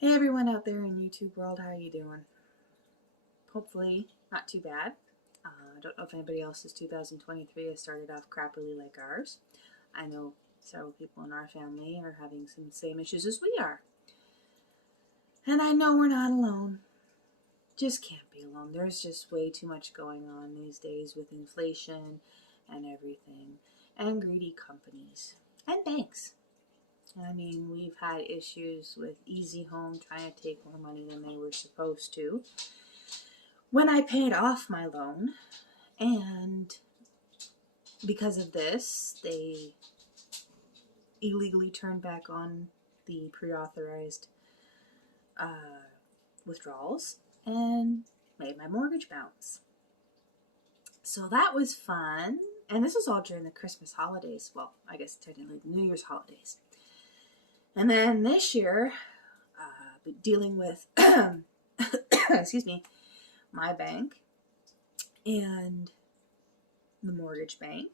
Hey everyone out there in YouTube world, how are you doing? Hopefully not too bad. I don't know if anybody else's 2023 has started off crappily like ours. I know several people in our family are having some same issues as we are. And I know we're not alone. Just can't be alone. There's just way too much going on these days with inflation and everything. And greedy companies. And banks. I mean, we've had issues with Easy Home trying to take more money than they were supposed to. When I paid off my loan, and because of this, they illegally turned back on the pre-authorized withdrawals and made my mortgage bounce. So that was fun. And this was all during the Christmas holidays. Well, I guess technically the New Year's holidays. And then this year, dealing with, excuse me, my bank and the mortgage bank,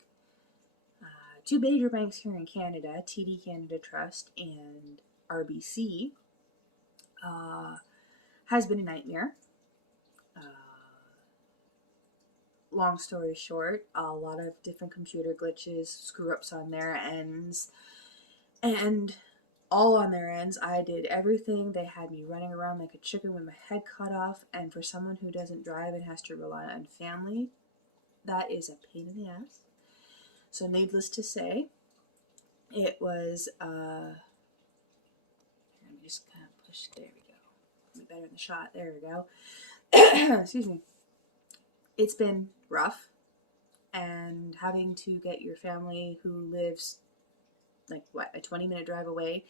two major banks here in Canada, TD Canada Trust and RBC, has been a nightmare. Long story short, a lot of different computer glitches, screw-ups on their ends, and all on their ends. I did everything. They had me running around like a chicken with my head cut off, and for someone who doesn't drive and has to rely on family, that is a pain in the ass. So needless to say, it was, let me just kind of push, there we go. Be better in the shot, there we go. Excuse me. It's been rough, and having to get your family who lives like a 20-minute drive away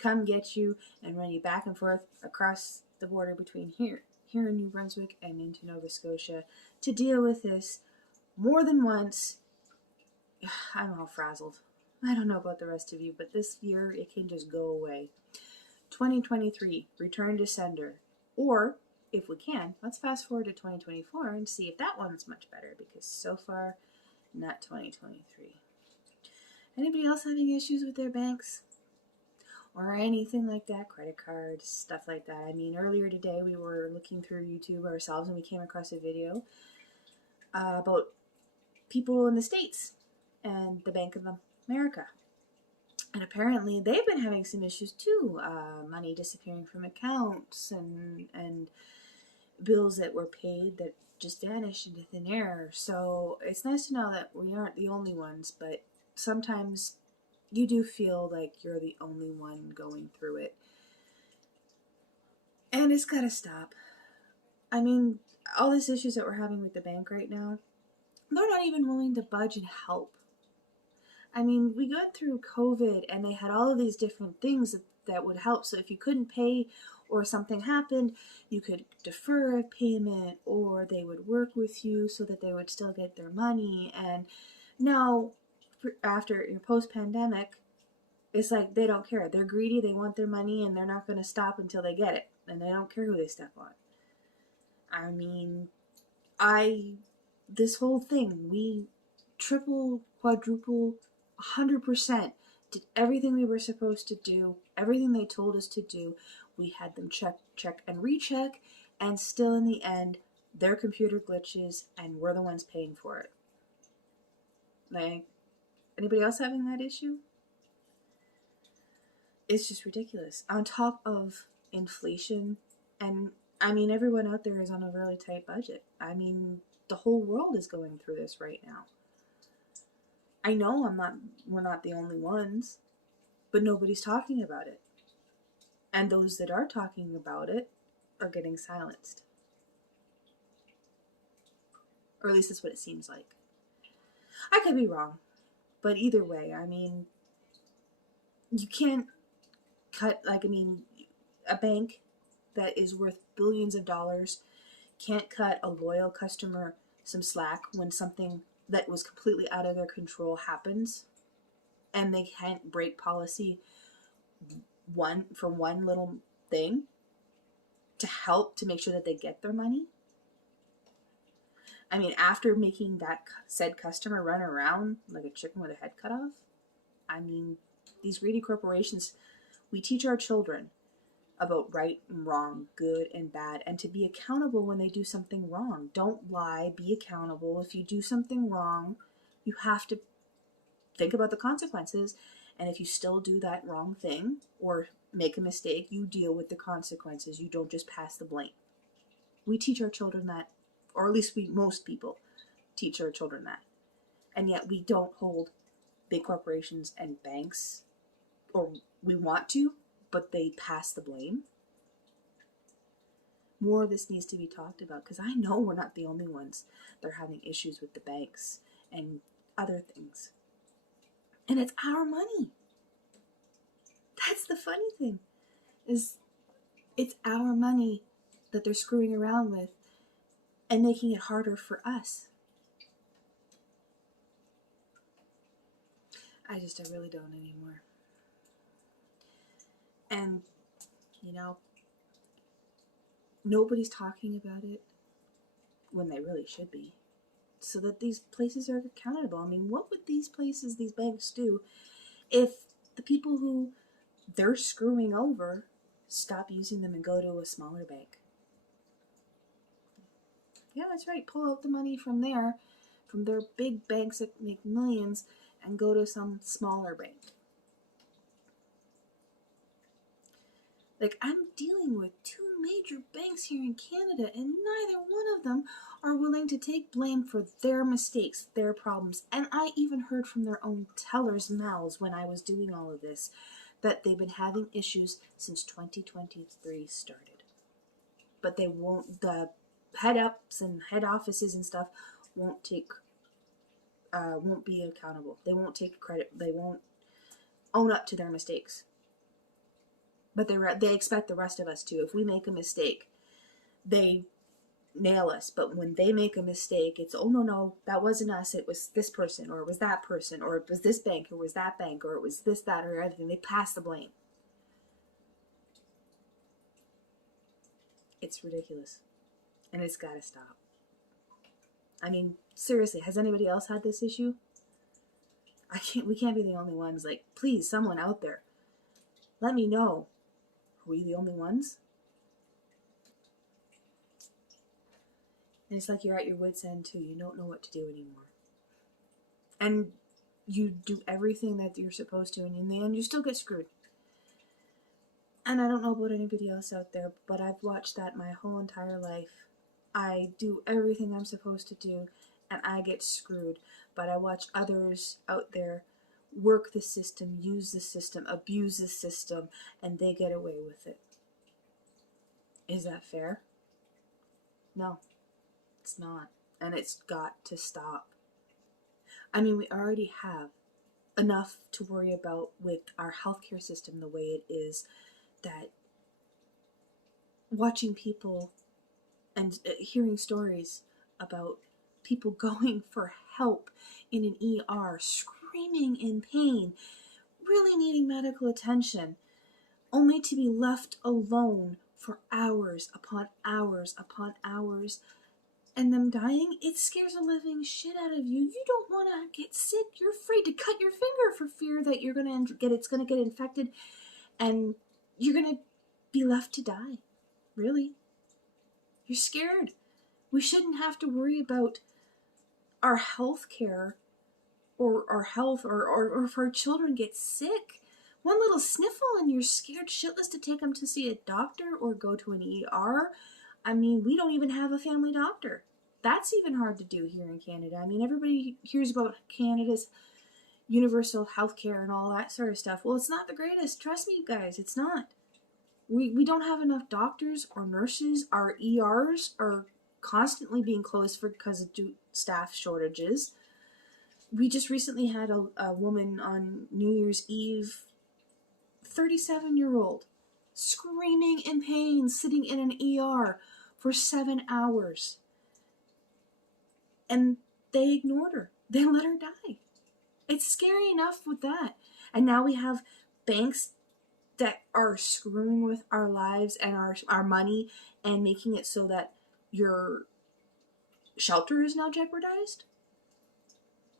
come get you and run you back and forth across the border between here in New Brunswick and into Nova Scotia to deal with this more than once. I'm all frazzled. I don't know about the rest of you, but this year it can just go away. 2023, return to sender. Or, if we can, let's fast forward to 2024 and see if that one's much better, because so far, not 2023. Anybody else having issues with their banks? Or anything like that? Credit cards, stuff like that. I mean, earlier today we were looking through YouTube ourselves and we came across a video about people in the States and the Bank of America. And apparently they've been having some issues too. Money disappearing from accounts and bills that were paid that just vanished into thin air. So it's nice to know that we aren't the only ones, but sometimes you do feel like you're the only one going through it. And it's gotta stop. I mean, all these issues that we're having with the bank right now, they're not even willing to budge and help. I mean, we got through COVID and they had all of these different things that would help. So if you couldn't pay or something happened, you could defer a payment, or they would work with you so that they would still get their money. And now, after post-pandemic, it's like they don't care. They're greedy, they want their money, and they're not going to stop until they get it. And they don't care who they step on. I mean, this whole thing, we triple, quadruple, 100% did everything we were supposed to do, everything they told us to do. We had them check, and recheck, and still in the end, their computer glitches, and we're the ones paying for it. Like, anybody else having that issue? It's just ridiculous. On top of inflation, and I mean, everyone out there is on a really tight budget. I mean, the whole world is going through this right now. I know we're not the only ones, but nobody's talking about it. And those that are talking about it are getting silenced. Or at least that's what it seems like. I could be wrong, but either way, I mean, you can't cut, a bank that is worth billions of dollars can't cut a loyal customer some slack when something that was completely out of their control happens, and they can't break policy for one little thing to help to make sure that they get their money. I mean, after making that said customer run around like a chicken with a head cut off, I mean, these greedy corporations, we teach our children about right and wrong, good and bad, and to be accountable when they do something wrong. Don't lie, be accountable. If you do something wrong, you have to think about the consequences. And if you still do that wrong thing or make a mistake, you deal with the consequences. You don't just pass the blame. We teach our children that, or at least most people teach our children that. And yet we don't hold big corporations and banks, or we want to, but they pass the blame. More of this needs to be talked about, because I know we're not the only ones that are having issues with the banks and other things. And it's our money. That's the funny thing, is it's our money that they're screwing around with and making it harder for us. I really don't anymore. And, nobody's talking about it when they really should be, so that these places are accountable. I mean, what would these banks do if the people who they're screwing over stop using them and go to a smaller bank? Yeah, that's right. Pull out the money from their big banks that make millions and go to some smaller bank. Like, I'm dealing with two major banks here in Canada, and neither one of them are willing to take blame for their mistakes, their problems. And I even heard from their own tellers' mouths when I was doing all of this that they've been having issues since 2023 started. But they won't, the head ups and head offices and stuff won't be accountable. They won't take credit. They won't own up to their mistakes. But they expect the rest of us to. If we make a mistake, they nail us. But when they make a mistake, it's, oh, no, that wasn't us. It was this person, or it was that person, or it was this bank, or it was that bank, or it was this, that, or everything. They pass the blame. It's ridiculous. And it's got to stop. I mean, seriously, has anybody else had this issue? We can't be the only ones. Like, please, someone out there, let me know. Are we the only ones? And it's like you're at your wit's end too. You don't know what to do anymore. And you do everything that you're supposed to, and in the end you still get screwed. And I don't know about anybody else out there, but I've watched that my whole entire life. I do everything I'm supposed to do, and I get screwed. But I watch others out there work the system, use the system, abuse the system, and they get away with it. Is that fair? No, it's not. And it's got to stop. I mean, we already have enough to worry about with our healthcare system the way it is, that watching people and hearing stories about people going for help in an ER, screaming in pain, really needing medical attention, only to be left alone for hours upon hours upon hours, and them dying. It scares the living shit out of you. You don't want to get sick. You're afraid to cut your finger for fear that it's going to get infected and you're going to be left to die. Really? You're scared. We shouldn't have to worry about our health care or our health, or if our children get sick. One little sniffle and you're scared shitless to take them to see a doctor or go to an ER. I mean, we don't even have a family doctor. That's even hard to do here in Canada. I mean, everybody hears about Canada's universal health care and all that sort of stuff. Well, it's not the greatest. Trust me, guys, it's not. We don't have enough doctors or nurses. Our ERs are constantly being closed because of staff shortages. We just recently had a woman on New Year's Eve, 37-year-old, screaming in pain, sitting in an ER for 7 hours. And they ignored her. They let her die. It's scary enough with that. And now we have banks that are screwing with our lives and our money and making it so that your shelter is now jeopardized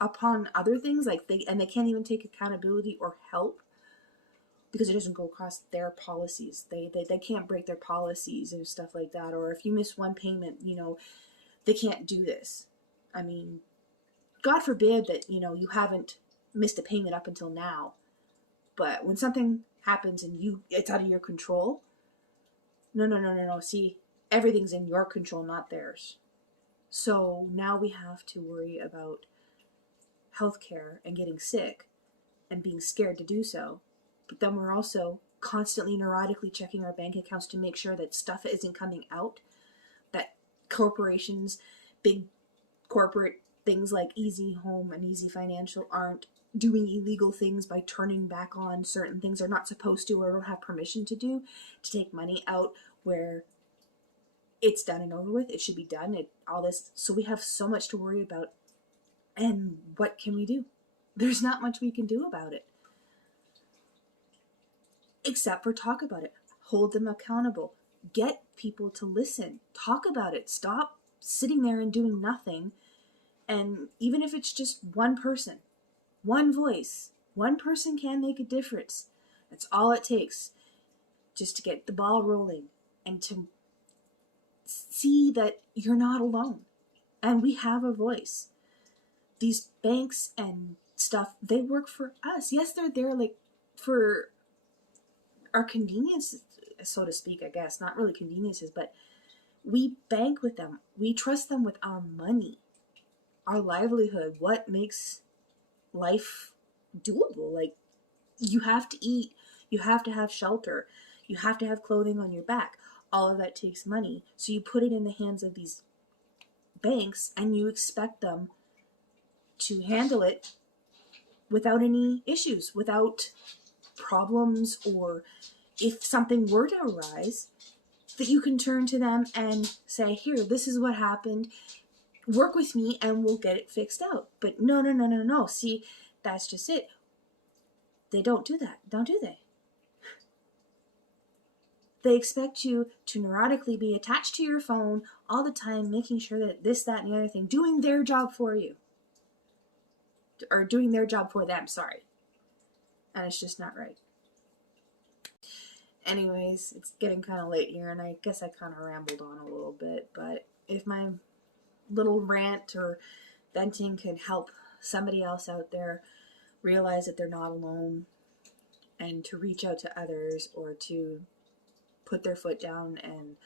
upon other things, like they can't even take accountability or help because it doesn't go across their policies. They can't break their policies and stuff like that. Or if you miss one payment, they can't do this. I mean, God forbid that, you haven't missed a payment up until now. But when something happens and it's out of your control, no. See, everything's in your control, not theirs. So now we have to worry about healthcare and getting sick and being scared to do so. But then we're also constantly neurotically checking our bank accounts to make sure that stuff isn't coming out, that corporations, big corporate things like Easy Home and Easy Financial aren't doing illegal things by turning back on certain things they're not supposed to or don't have permission to do, to take money out where it's done and over with. It should be done. All this. So we have so much to worry about. And what can we do? There's not much we can do about it. Except for talk about it. Hold them accountable. Get people to listen. Talk about it. Stop sitting there and doing nothing. And even if it's just one person, one voice, one person can make a difference. That's all it takes, just to get the ball rolling and to see that you're not alone. And we have a voice. These banks and stuff, they work for us. Yes, they're there like for our convenience, so to speak, I guess. Not really conveniences, but we bank with them. We trust them with our money, our livelihood, what makes life doable. Like, you have to eat, you have to have shelter, you have to have clothing on your back. All of that takes money. So you put it in the hands of these banks and you expect them to handle it without any issues, without problems, or if something were to arise, that you can turn to them and say, here, this is what happened, work with me and we'll get it fixed out. But no. See, that's just it. They don't do that, don't do they? They expect you to neurotically be attached to your phone all the time, making sure that this, that, and the other thing, doing their job for you. Or doing their job for them, sorry. And it's just not right. Anyways, it's getting kind of late here, and I guess I kind of rambled on a little bit, but if my little rant or venting can help somebody else out there realize that they're not alone and to reach out to others or to put their foot down and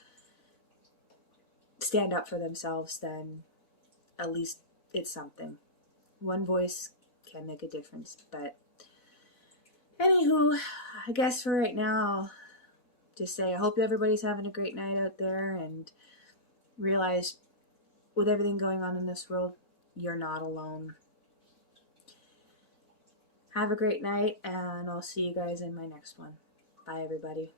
stand up for themselves, then at least it's something. One voice can make a difference. But anywho, I guess for right now, I'll just say I hope everybody's having a great night out there and realize with everything going on in this world, you're not alone. Have a great night, and I'll see you guys in my next one. Bye, everybody.